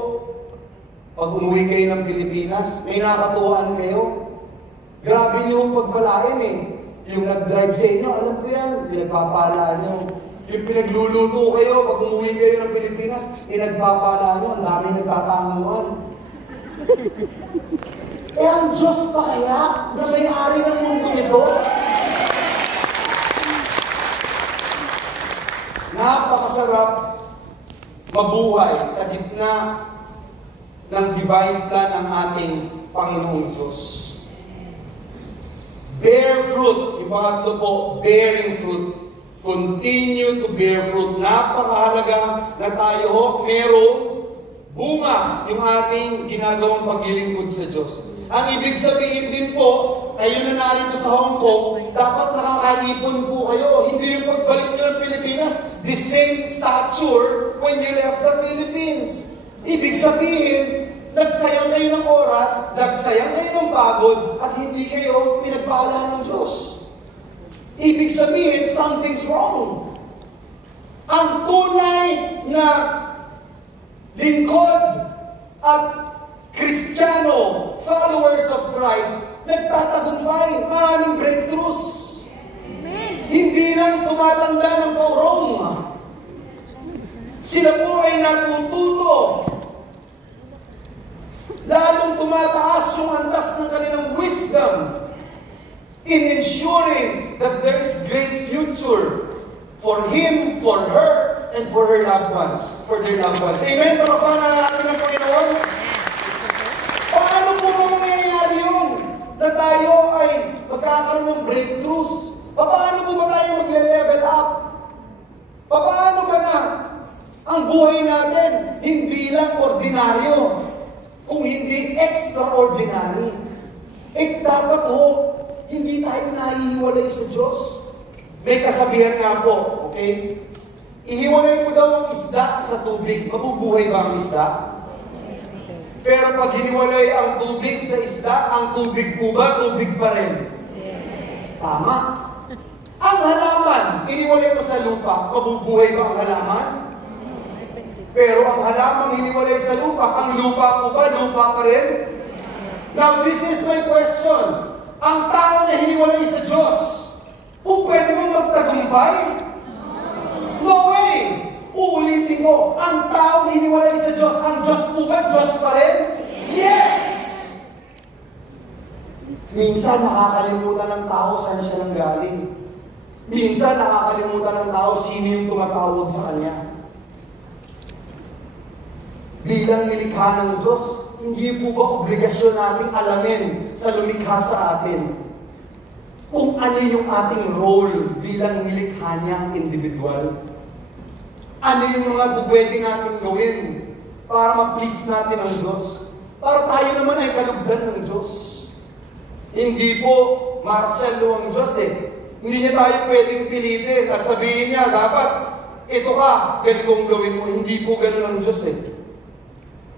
pag umuwi kayo ng Pilipinas, may nakatuwaan kayo. Grabe niyo pagpalain eh. Yung nag-drive sa inyo, alam ko yan, pinagpapalaan niyo. Yung pinagluluto kayo, pag umuwi kayo ng Pilipinas, pinagpapalaan niyo, ang dami nagtatanguan. Eh, ang Diyos pa kaya na may-ari ng mundo ito? Napakasarap mabuhay sa gitna ng divine plan ng ating Panginoong Diyos. Bear fruit. Yung pangatlo po, bearing fruit. Continue to bear fruit. Napakahalaga na tayo ho, merong bunga yung ating ginagawang paglilingkod sa Diyos. Ang ibig sabihin din po, kayo na narito sa Hong Kong, dapat nakakaipon po kayo. Hindi yung pagbalik nyo ng Pilipinas, the same stature when you left the Philippines. Ibig sabihin, nagsayang kayo ng oras, nagsayang kayo ng pagod, at hindi kayo pinagpala ng Diyos. Ibig sabihin, something's wrong. Ang tunay na lingkod at Kristiyano, followers of Christ, nagtatagumpay, maraming breakthroughs. Hindi lang tumatanda ng paurong. Sila po ay natututo. Lalong tumataas yung antas ng kanilang wisdom in ensuring that there is great future for him, for her, and for her loved ones, for their loved ones. Amen? Parapanan natin ang Panginoon. Paano po ba mangyayari yun? Na tayo ay magkakaroon ng breakthroughs? Paano po ba tayo magle-level up? Paano ba na ang buhay natin hindi lang ordinaryo, kung hindi extraordinary? Eh dapat ho, hindi tayo nahihiwalay sa Diyos. May kasabihan nga po, okay? Ihiwalay mo daw ang isda sa tubig. Mabubuhay ba ang isda? Pero pag hiniwalay ang tubig sa isda, ang tubig po ba, tubig pa rin? Tama. Ang halaman, hiniwalay mo sa lupa, mabubuhay ba ang halaman? Pero ang halamang hiniwalay sa lupa, ang lupa po ba, lupa pa rin? Now, this is my question. Ang tao na hiniwalay sa Diyos, po pwede mong magtagumpay? No way! Uulitin ko, ang tao hiniwalay sa Diyos, ang Diyos po ba, Diyos pa rin? Yes! Minsan nakakalimutan ng tao saan siya nang galing. Minsan nakakalimutan ng tao sino yung tumatawag sa kanya. Bilang nilikha ng Diyos, hindi po ba obligasyon nating alamin sa lumikha sa atin kung ano yung ating role bilang nilikha niyang individual? Ano yung mga pwede natin gawin para ma-please natin ang Diyos? Para tayo naman ay kalugdan ng Diyos. Hindi po martial law ang Diyos eh. Hindi niya tayo pwedeng pilitin at sabihin niya, dapat ito ka, ganitong gawin mo. Hindi po ganun ang Diyos eh.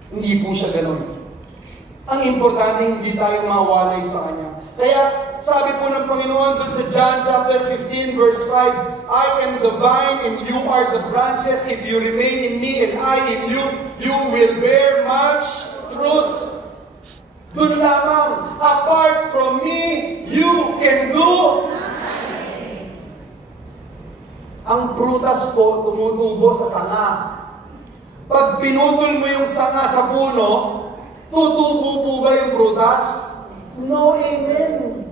Hindi po siya ganun. Ang importante, hindi tayo mawalay sa Kanya. Kaya, sabi po ng Panginoon dun sa John chapter 15 verse 5, I am the vine and you are the branches. If you remain in me and I in you, you will bear much fruit. Dun lamang, apart from me, you can do. Ang prutas po, tumutubo sa sanga. Pag pinutol mo yung sanga sa puno, tutubo po ba yung prutas? No, amen.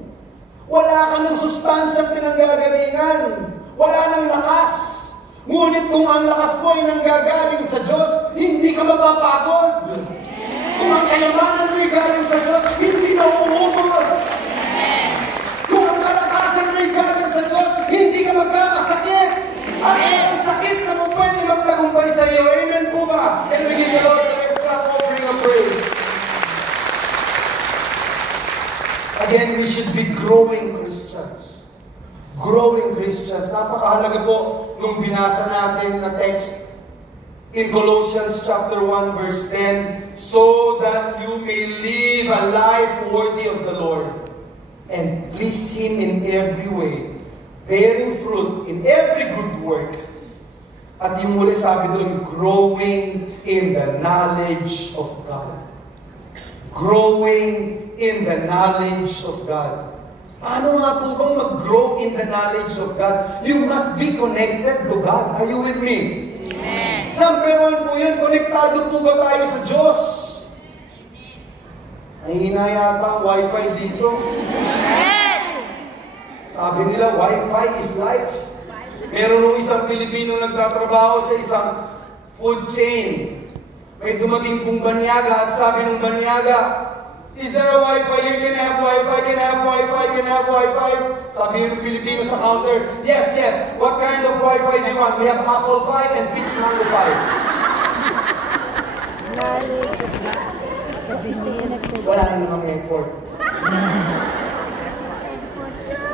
Wala ka ng sustansyang pinanggagalingan. Wala ng lakas. Ngunit kung ang lakas mo ay nanggagaling sa Diyos, hindi ka mapapagod. Kung ang kayamanan mo ay galing sa Diyos, hindi ka umuubos. Kung ang kalakasan mo ay galing sa Diyos, hindi ka magkakasakit. At ang sakit na mo pwede magtagumpay sa iyo. Amen po ba? And we give the Lord the best offering of praise. Again, we should be growing Christians. Growing Christians. Napakahalaga po nung binasa natin na text in Colossians chapter 1 verse 10, so that you may live a life worthy of the Lord and please Him in every way, bearing fruit in every good work. At yung muli sabi doon, growing in the knowledge of God. Growing in the knowledge of God. Paano nga po bang mag-grow in the knowledge of God? You must be connected to God. Are you with me? Amen. Number one po yun, konektado po ba tayo sa Diyos? Nahihina yata ang wifi dito. Amen. Sabi nila, wifi is life. Meron nung isang Pilipino nagtatrabaho sa isang food chain. May dumating pong banyaga at sabi ng banyaga, is there a Wi-Fi here? Can I have Wi-Fi? Can I have Wi-Fi? Can I have Wi-Fi? Sabi ng Pilipino sa counter, yes, yes. What kind of Wi-Fi do you want? We have apple Fi and peach mango Fi. Wala na namang effort.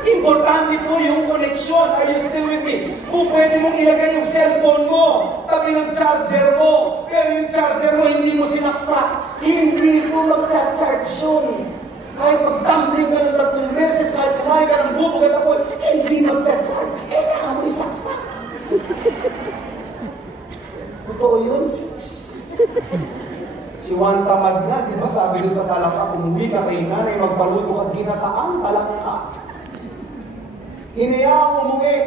Importante po yung connection. Are you still with me? Kung pwede mong ilagay yung cellphone mo, tabi ng charger mo, pero yung charger mo hindi mo sinaksak, hindi po magcha-charge yun. Kahit mag-tumbling ka ng 3 beses, kahit kumain ka ng bubog at apoy, hindi magcha-charge. Kailangan mo isaksak. Totoo yun, sis. Si Juan Tamad nga, di ba? Sabi doon sa talangka, umuwi ka kay nanay, magpaluto at ginataang talangka. Hinayaan umuwi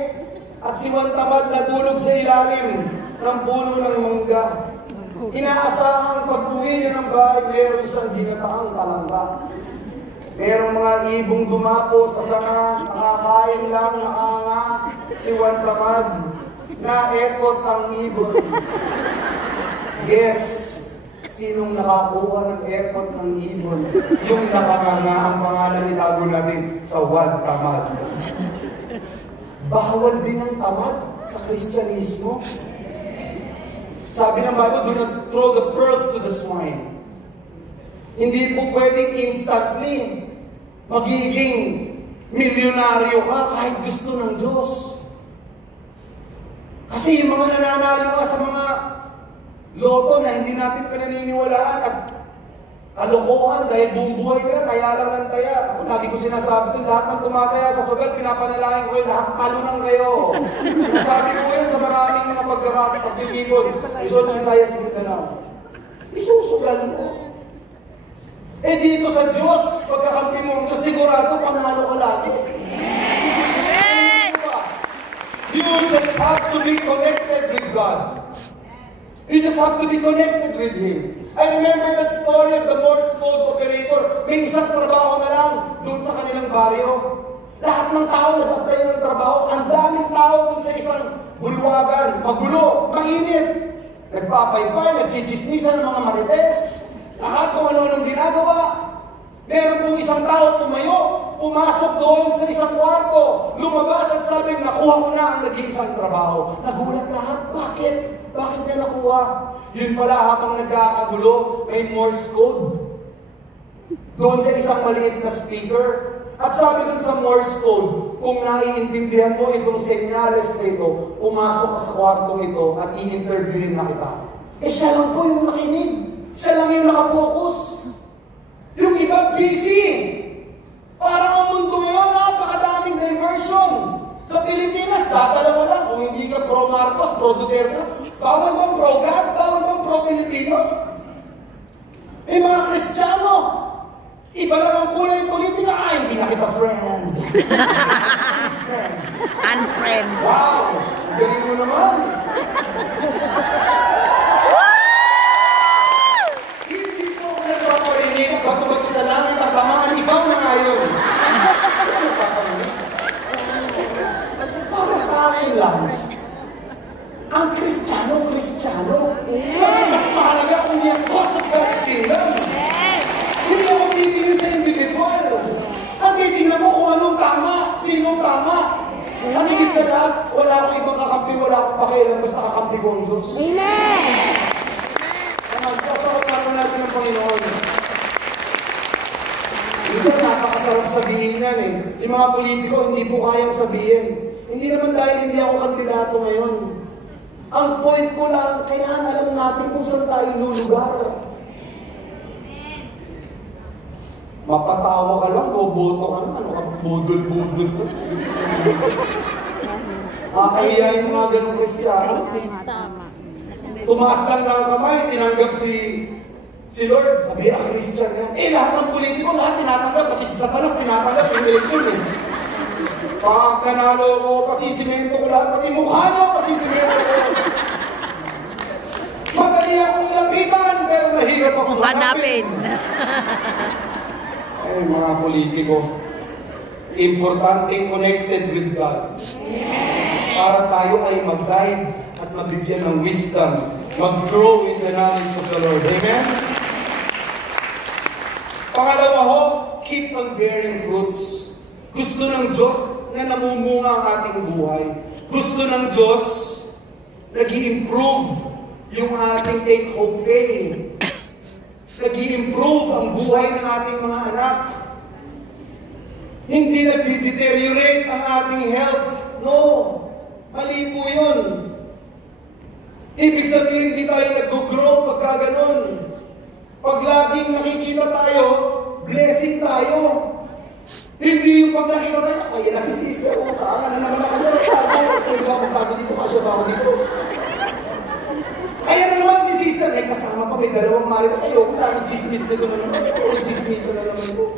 at si Juan Tamad nadulog sa ilalim ng puno ng mangga. Inaasahang pag-uwi niya ng bahay, meron siyang ginataang talangka. Merong mga ibong dumapo sa sanga, nakakain lang, nakanga. Si Juan Tamad, na-epot ang ibon. Guess, sinong nakakuha ng epot ng ibon? Yung nakanganga, ang pangalan itago natin sa Juan Tamad. Bawal din ang tamad sa Kristyanismo. Sabi ng Bible, do not throw the pearls to the swine. Hindi po pwedeng instantly magiging milyonaryo ka kahit gusto ng Diyos. Kasi yung mga nananalo nga sa mga loto na hindi natin pinaniniwalaan at kalokohan dahil buong buhay nila, taya lang ng taya. Ako lagi ko sinasabi ito, lahat ng tumataya sa sugal, pinapanalangin ko kayo, lahat talunan kayo. Sinasabi ko yun sa maraming mga pagkikipon. Luzon, Visayas, Mindanao. Isusugal mo. Eh dito sa Diyos, pagkakampi mo, sigurado panalo ka lagi. You just have to be connected with God. You just have to be connected with Him. I remember that story of the Morse code operator. May isang trabaho na lang doon sa kanilang baryo. Lahat ng tao nag-apply ng trabaho. Ang daming tao doon sa isang bulwagan. Magulo, mainit. Nagpapaypay, nagchichismisan ng mga marites. Lahat kung ano-anong ginagawa. Meron pong isang tao tumayo, pumasok doon sa isang kwarto, lumabas at sabi, nakuha ko na ang nag-iisang trabaho. Nagulat lahat. Bakit? Bakit niya nakuha? Yun pala, habang nagkakagulo, may Morse code. doon sa isang maliit na speaker. At sabi doon sa Morse code, kung naiintindihan mo itong senyales na ito, pumasok ka sa kwartong ito at i-interviewin na kita. Siya lang po yung nakinig. Siya lang yung nakafocus. Yung iba busy. Parang ang mundo ngayon, napakadaming diversion. Sa Pilipinas, dadalawa lang. Kung hindi ka pro Marcos, pro Duterte, bawal bang pro God? Bawal bang pro Pilipino? Mga Kristiyano, iba lang ang kulay politika. Hindi na kita friend. Unfriend. Wow! Galing mo naman. Hindi po ako nagpaparinig. Bato-bato sa langit at tamaan. Ikaw na ngayon. Para sa akin lang, ang Kristiyano. Mas mahalaga kung yung cause of God's kingdom. Hindi ako titingin sa individual. Ang titingnan mo kung anong tama, sinong tama. Ang higit sa lahat, wala akong ibang kakampi, wala akong pakialam, basta kakampi ko ang Diyos. Amen! Pagpapakapan natin ng Panginoon. Minsan napakasarap sabihin yan eh. Yung mga politiko, hindi po kayang sabihin. Hindi naman dahil hindi ako kandidato ngayon. Ang point ko lang, kailangan alam natin kung saan tayo lulugar. Mapatawa ka lang, boboto ka na, ano ka, budol-budol ka. Kakahiya yung mga ganong Kristiyano. Tumaas lang ng kamay, tinanggap si Lord. Sabi, Christian yan. Lahat ng politiko, lahat tinatanggap. Pati si Satanas, tinatanggap yung eleksyon eh. Pag nanalo ko, pasisimento ko lahat. Pati mukha nyo, pasisimento ko. Madali akong lapitan, pero mahirap akong hanapin. Mga politiko, importante connected with God. Para tayo ay mag-guide at mabigyan ng wisdom, mag-grow in the knowledge of the Lord. Amen? Pangalawa ho, keep on bearing fruits. Gusto ng Diyos na namumunga ang ating buhay. Gusto ng Diyos nag-i-improve yung ating take-home pay. Nag-i-improve ang buhay ng ating mga anak. Hindi nag-deteriorate ang ating health. No. Mali po yun. Ibig sabihin, hindi tayo nag-grow pagka ganun. Pag laging nakikita tayo, blessing tayo. Hindi yung pag nakita tayo, ay na si sister, utangan na naman ako. Pwede ba magtago dito, kasya ba ako dito? Kaya na naman si sister, may kasama pa, may dalawang marit sa'yo. Kung daming chismis nito na naman, puro chismisa na naman po.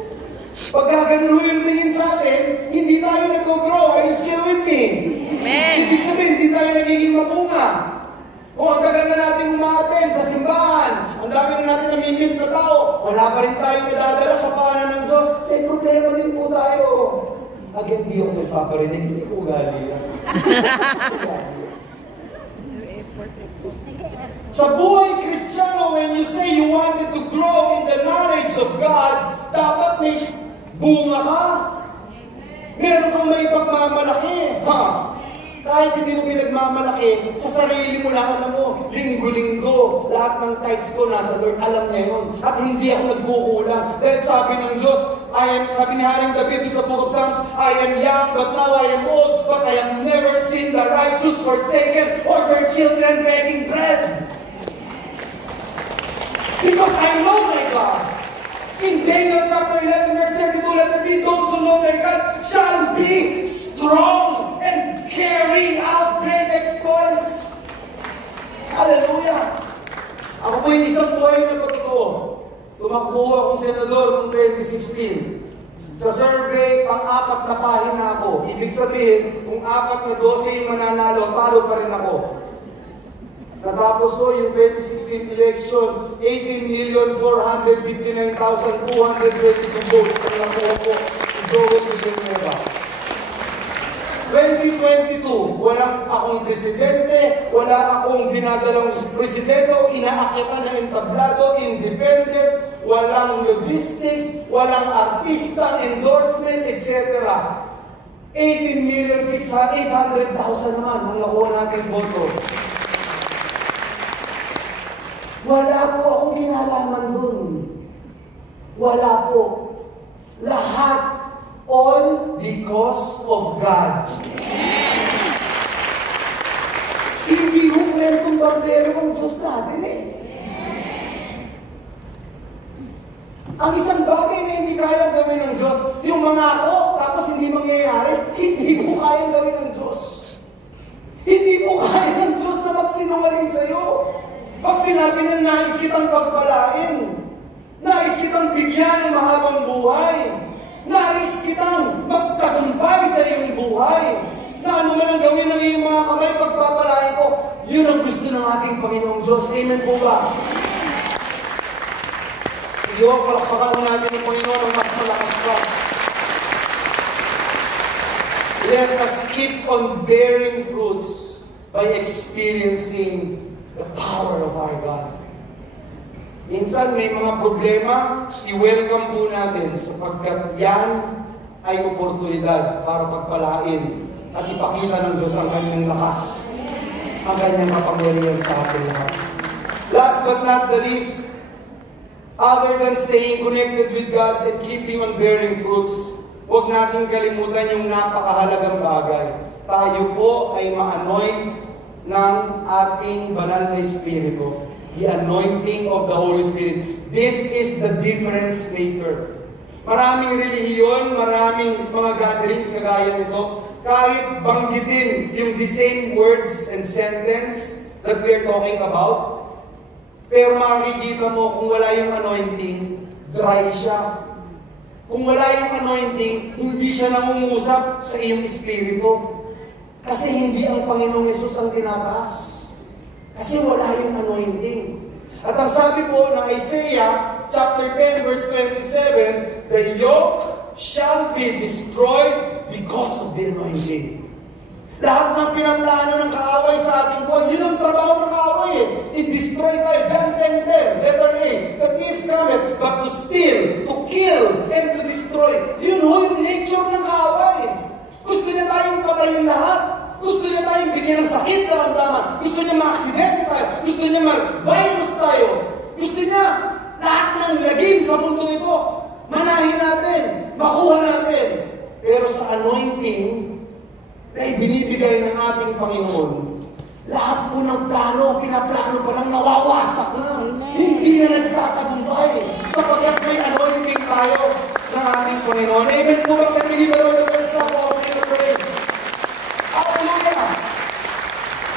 Pag gaganon yung tingin sa atin, hindi tayo nag-grow. Are you still with me? Amen. Ibig sabihin, hindi tayo nagiging mabunga. Kung ang tagal na natin umaaten sa simbahan, ang dami na natin namimit na tao, wala pa rin tayong nadadala sa paanan ng Diyos, may problema din po tayo. Again, di ako nagpaparinig, hindi ko ugali yan. Sa buhay Kristiyano, when you say you wanted to grow in the knowledge of God, dapat may bunga ka. Meron kang may pagmamalaki. Kahit hindi mo pinagmamalaki, sa sarili mo lang, alam mo, linggo-linggo, lahat ng tithes ko nasa Lord, alam niya yun. At hindi ako nagkukulang. Dahil sabi ng Diyos, sabi ni Haring David sa Book of Psalms, I am young, but now I am old, but I have never seen the righteous forsaken or their children begging bread. Because I know my God. In Daniel chapter 11, verse 32, let there be those who know their God shall be strong and carry out great exploits. Hallelujah! Ako po yung isang buhay na patotoo. Tumakbo akong senador noong 2016. Sa survey, pang-apat na pahina ako. Ibig sabihin, kung 4 na 12 yung mananalo, talo pa rin ako. Natapos ko yung 2016 election, 18,459,222 votes ang nakuha ko ni Joel Villanueva. 2022, walang akong presidente, wala akong dinadalang presidente o inaakitan na entablado, independent, walang logistics, walang artista, endorsement, etc. 18,800,000 naman ang nakuha natin boto. Wala po akong kinalaman dun. Wala po. Lahat. All because of God. Hindi ho kwentong barbero ang Diyos natin eh. Ang isang bagay na hindi kaya gawin ng Diyos, yung mangako, tapos hindi mangyayari, hindi po kaya gawin ng Diyos. Hindi po kaya ng Diyos na magsinungaling sa'yo. Pag sinabi niya, nais kitang pagpalain, nais kitang bigyan ng mahabang buhay, nais kitang magtagumpay sa iyong buhay, na ano man ang gawin ng iyong mga kamay, pagpapalain ko, yun ang gusto ng ating Panginoong Diyos. Amen po ba? Sige, palakpakan natin ng Panginoon ang mas malakas pa. Let us keep on bearing fruits by experiencing the power of our God. Minsan may mga problema, i-welcome po natin sapagkat yan ay oportunidad para pagpalain at ipakita ng Diyos ang kanyang lakas, ang kanyang kapangyarihan sa ating lahat. Last but not the least, other than staying connected with God and keeping on bearing fruits, huwag nating kalimutan yung napakahalagang bagay. Tayo po ay ma-anoint ng ating banal na Espiritu. The anointing of the Holy Spirit. This is the difference maker. Maraming relihiyon, maraming mga gatherings kagaya nito, kahit banggitin yung the same words and sentence that we are talking about, pero makikita mo kung wala yung anointing, dry siya. Kung wala yung anointing, hindi siya nangungusap sa iyong espiritu. Kasi hindi ang Panginoong Yesus ang tinataas. Kasi wala yung anointing. At ang sabi po ng Isaiah, chapter 10, verse 27, the yoke shall be destroyed because of the anointing. Lahat ng pinaplano ng kaaway sa ating buhay, yun ang trabaho ng kaaway eh. I-destroy tayo. John 10:10, letter A, the thief cometh, but to steal, to kill, and to destroy. Yun ho yung nature ng kaaway. Gusto niya tayong patayin lahat. Gusto niya tayong bigyan ng sakit karamdaman. Gusto niya ma-aksidente tayo. Gusto niya mag-virus tayo. Gusto niya lahat ng lagim sa mundo ito. Manahin natin. Makuha natin. Pero sa anointing na ibinibigay ng ating Panginoon, lahat po ng plano, pinaplano pa lang nawawasak na. Hindi na nagtatagumpay. Sapagkat may anointing tayo ng ating Panginoon. Amen po ba? Can we give the Lord the best clap offering of praise? Hallelujah!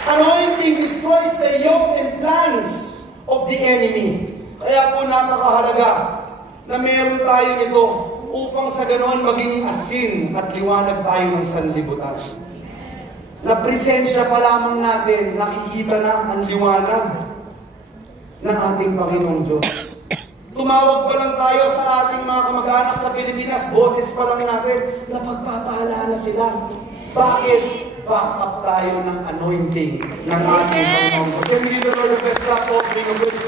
Anointing destroys the yoke and plans of the enemy. Kaya po napakahalaga na meron tayo ito upang sa ganoon maging asin at liwanag tayo ng sanlibutan. Na presensya pa lamang natin, nakikita na ang liwanag ng ating Panginoong Diyos. Tumawag pa lang tayo sa ating mga kamag-anak sa Pilipinas, boses pa lang natin, napagpapahala na sila. Bakit? Back up tayo ng anointing ng ating Panginoon. Can we give the Lord the best clap offering of praise?